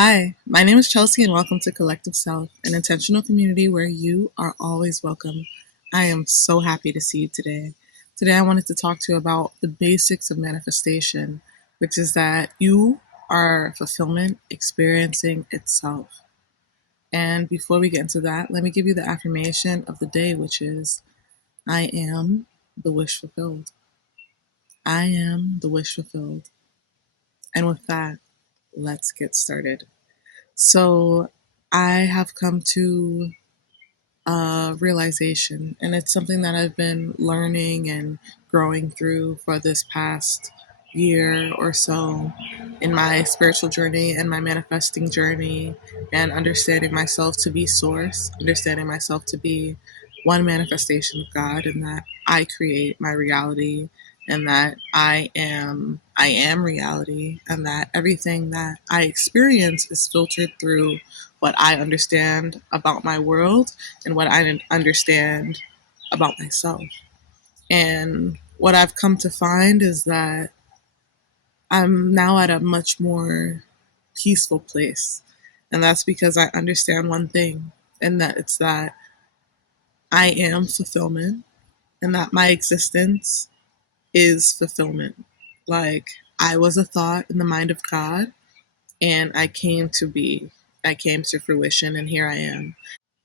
Hi, my name is Chelsea, and welcome to Collective Self, an intentional community where you are always welcome. I am so happy to see you today. Today, I wanted to talk to you about the basics of manifestation, which is that you are fulfillment experiencing itself. And before we get into that, let me give you the affirmation of the day, which is I am the wish fulfilled. I am the wish fulfilled. And with that, let's get started. So, I have come to a realization, and it's something that I've been learning and growing through for this past year or so in my spiritual journey and my manifesting journey, and understanding myself to be source, understanding myself to be one manifestation of God, and that I create my reality, and that I am reality, and that everything that I experience is filtered through what I understand about my world and what I understand about myself. And what I've come to find is that I'm now at a much more peaceful place. And that's because I understand one thing, and that it's that I am fulfillment, and that my existence is fulfillment. Like, I was a thought in the mind of God, and I came to be, I came to fruition, and here I am.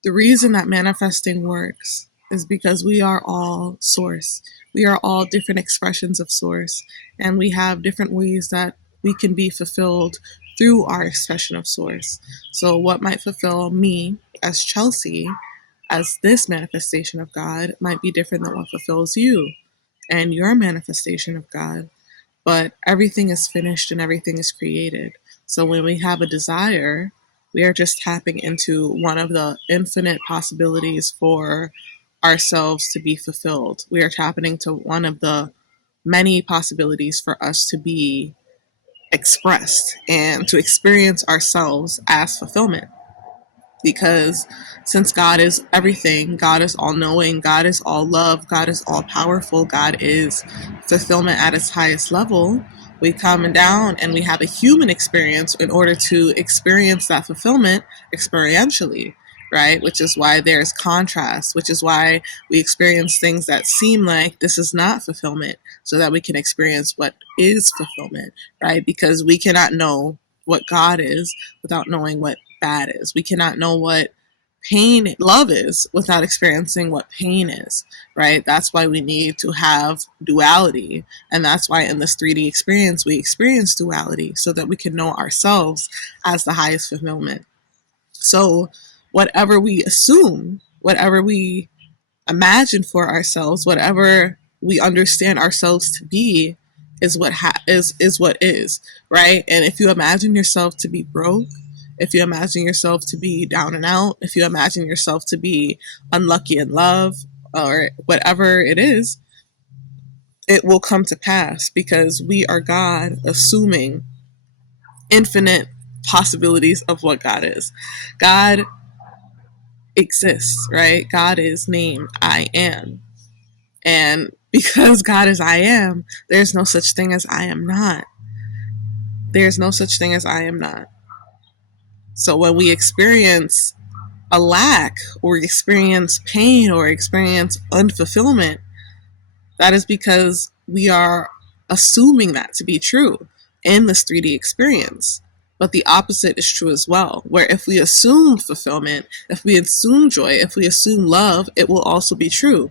The reason that manifesting works is because we are all source. We are all different expressions of source, and we have different ways that we can be fulfilled through our expression of source. So, what might fulfill me as Chelsea, as this manifestation of God, might be different than what fulfills you and your manifestation of God. But everything is finished and everything is created. So when we have a desire, we are just tapping into one of the infinite possibilities for ourselves to be fulfilled. We are tapping into one of the many possibilities for us to be expressed and to experience ourselves as fulfillment. Because since God is everything, God is all knowing, God is all love, God is all powerful, God is fulfillment at its highest level, we come down and we have a human experience in order to experience that fulfillment experientially, right? Which is why there's contrast, which is why we experience things that seem like this is not fulfillment, so that we can experience what is fulfillment, right? Because we cannot know what God is without knowing what bad is. We cannot know what love is without experiencing what pain is, right? That's why we need to have duality. And that's why in this 3D experience, we experience duality so that we can know ourselves as the highest fulfillment. So, whatever we assume, whatever we imagine for ourselves, whatever we understand ourselves to be, is what is, right? And if you imagine yourself to be broke, if you imagine yourself to be down and out, if you imagine yourself to be unlucky in love, or whatever it is, it will come to pass because we are God, assuming infinite possibilities of what God is. God exists, right? God is named I am. And because God is I am, there's no such thing as I am not. There's no such thing as I am not. So when we experience a lack or experience pain or experience unfulfillment, that is because we are assuming that to be true in this 3D experience. But the opposite is true as well, where if we assume fulfillment, if we assume joy, if we assume love, it will also be true.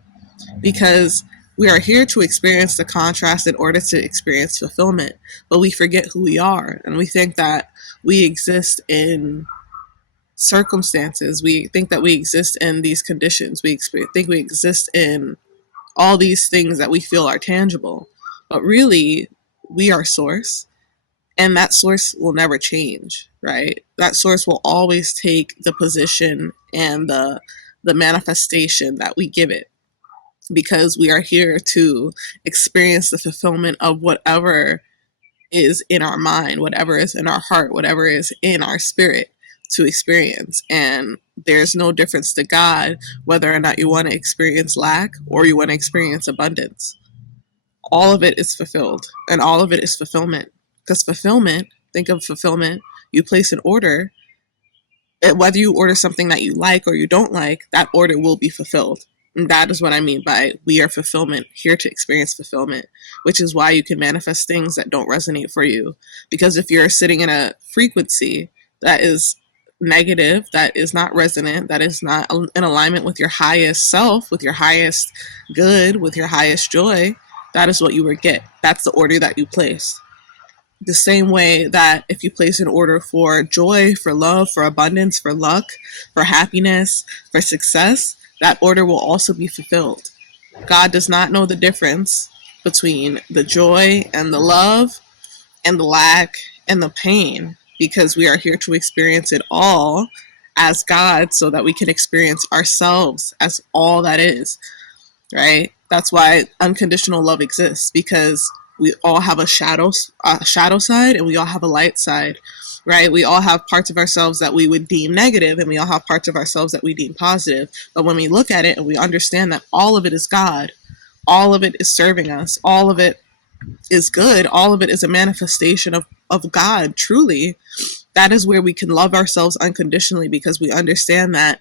Because we are here to experience the contrast in order to experience fulfillment, but we forget who we are, and we think that we exist in circumstances. We think that we exist in these conditions. We think we exist in all these things that we feel are tangible, but really, we are source, and that source will never change, right? That source will always take the position and the manifestation that we give it, because we are here to experience the fulfillment of whatever is in our mind, whatever is in our heart, whatever is in our spirit to experience. And there's no difference to God whether or not you want to experience lack or you want to experience abundance. All of it is fulfilled, and all of it is fulfillment. Because fulfillment, think of fulfillment, You place an order, whether you order something that you like or you don't like, that order will be fulfilled. And that is what I mean by we are fulfillment, here to experience fulfillment, which is why you can manifest things that don't resonate for you. Because if you're sitting in a frequency that is negative, that is not resonant, that is not in alignment with your highest self, with your highest good, with your highest joy, that is what you will get. That's the order that you place. The same way that if you place an order for joy, for love, for abundance, for luck, for happiness, for success, that order will also be fulfilled. God does not know the difference between the joy and the love and the lack and the pain, because we are here to experience it all as God so that we can experience ourselves as all that is, right? That's why unconditional love exists, because we all have a shadow side and we all have a light side, right? We all have parts of ourselves that we would deem negative and we all have parts of ourselves that we deem positive. But when we look at it and we understand that all of it is God, all of it is serving us, all of it is good, all of it is a manifestation of God, truly, that is where we can love ourselves unconditionally, because we understand that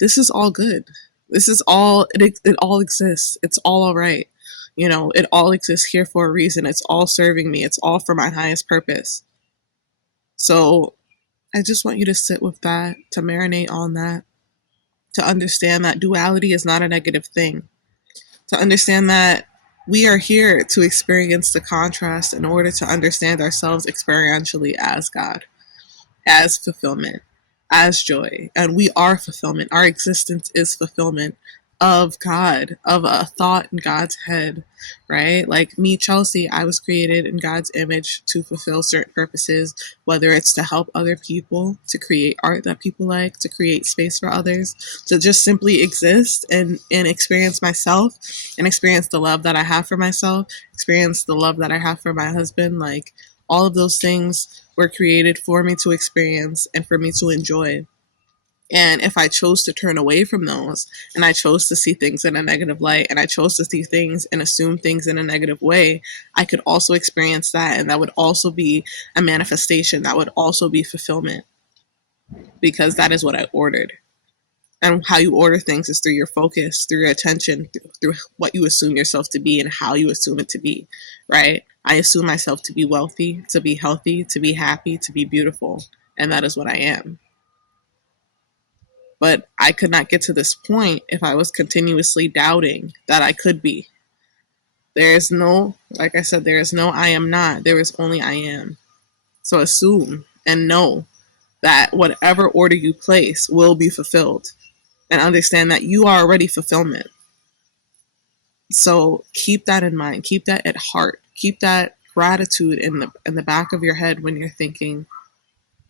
this is all good. This is all, it all exists. It's all right. It all exists here for a reason. It's all serving me. It's all for my highest purpose. So I just want you to sit with that, to marinate on that, to understand that duality is not a negative thing, to understand that we are here to experience the contrast in order to understand ourselves experientially as God, as fulfillment, as joy. And we are fulfillment. Our existence is fulfillment of God, of a thought in God's head, right? Like me, Chelsea, I was created in God's image to fulfill certain purposes, whether it's to help other people, to create art that people like, to create space for others, to just simply exist and experience myself and experience the love that I have for myself, experience the love that I have for my husband. Like all of those things were created for me to experience and for me to enjoy. And if I chose to turn away from those and I chose to see things in a negative light and I chose to see things and assume things in a negative way, I could also experience that. And that would also be a manifestation. That would also be fulfillment, because that is what I ordered. And how you order things is through your focus, through your attention, through what you assume yourself to be and how you assume it to be, right? I assume myself to be wealthy, to be healthy, to be happy, to be beautiful. And that is what I am. But I could not get to this point if I was continuously doubting that I could be. There is no, like I said, there is no I am not. There is only I am. So assume and know that whatever order you place will be fulfilled, and understand that you are already fulfillment. So keep that in mind. Keep that at heart. Keep that gratitude in the back of your head when you're thinking,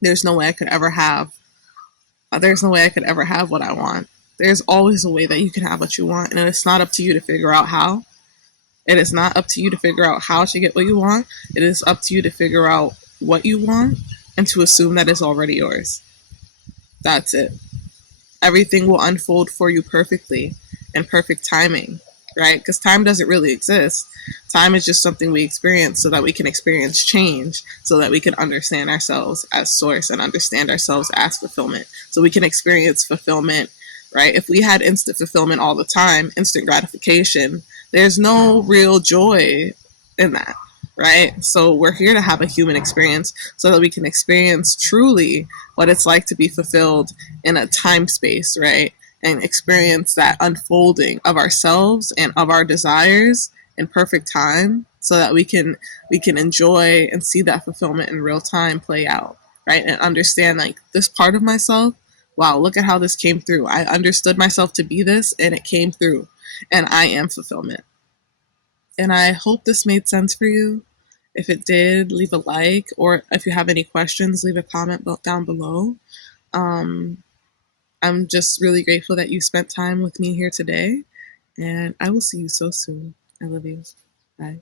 there's no way I could ever have there's no way I could ever have what I want. There's always a way that you can have what you want, and it's not up to you to figure out how. It is not up to you to figure out how to get what you want. It is up to you to figure out what you want and to assume that it's already yours. That's it. Everything will unfold for you perfectly in perfect timing, right? Because time doesn't really exist. Time is just something we experience so that we can experience change, so that we can understand ourselves as source and understand ourselves as fulfillment. So we can experience fulfillment, right? If we had instant fulfillment all the time, instant gratification, there's no real joy in that, right? So we're here to have a human experience so that we can experience truly what it's like to be fulfilled in a time space, right? And experience that unfolding of ourselves and of our desires in perfect time, so that we can enjoy and see that fulfillment in real time play out, right? And understand, like, this part of myself, wow, look at how this came through. I understood myself to be this and it came through, and I am fulfillment. And I hope this made sense for you. If it did, leave a like, or if you have any questions, leave a comment down below. I'm just really grateful that you spent time with me here today, and I will see you so soon. I love you. Bye.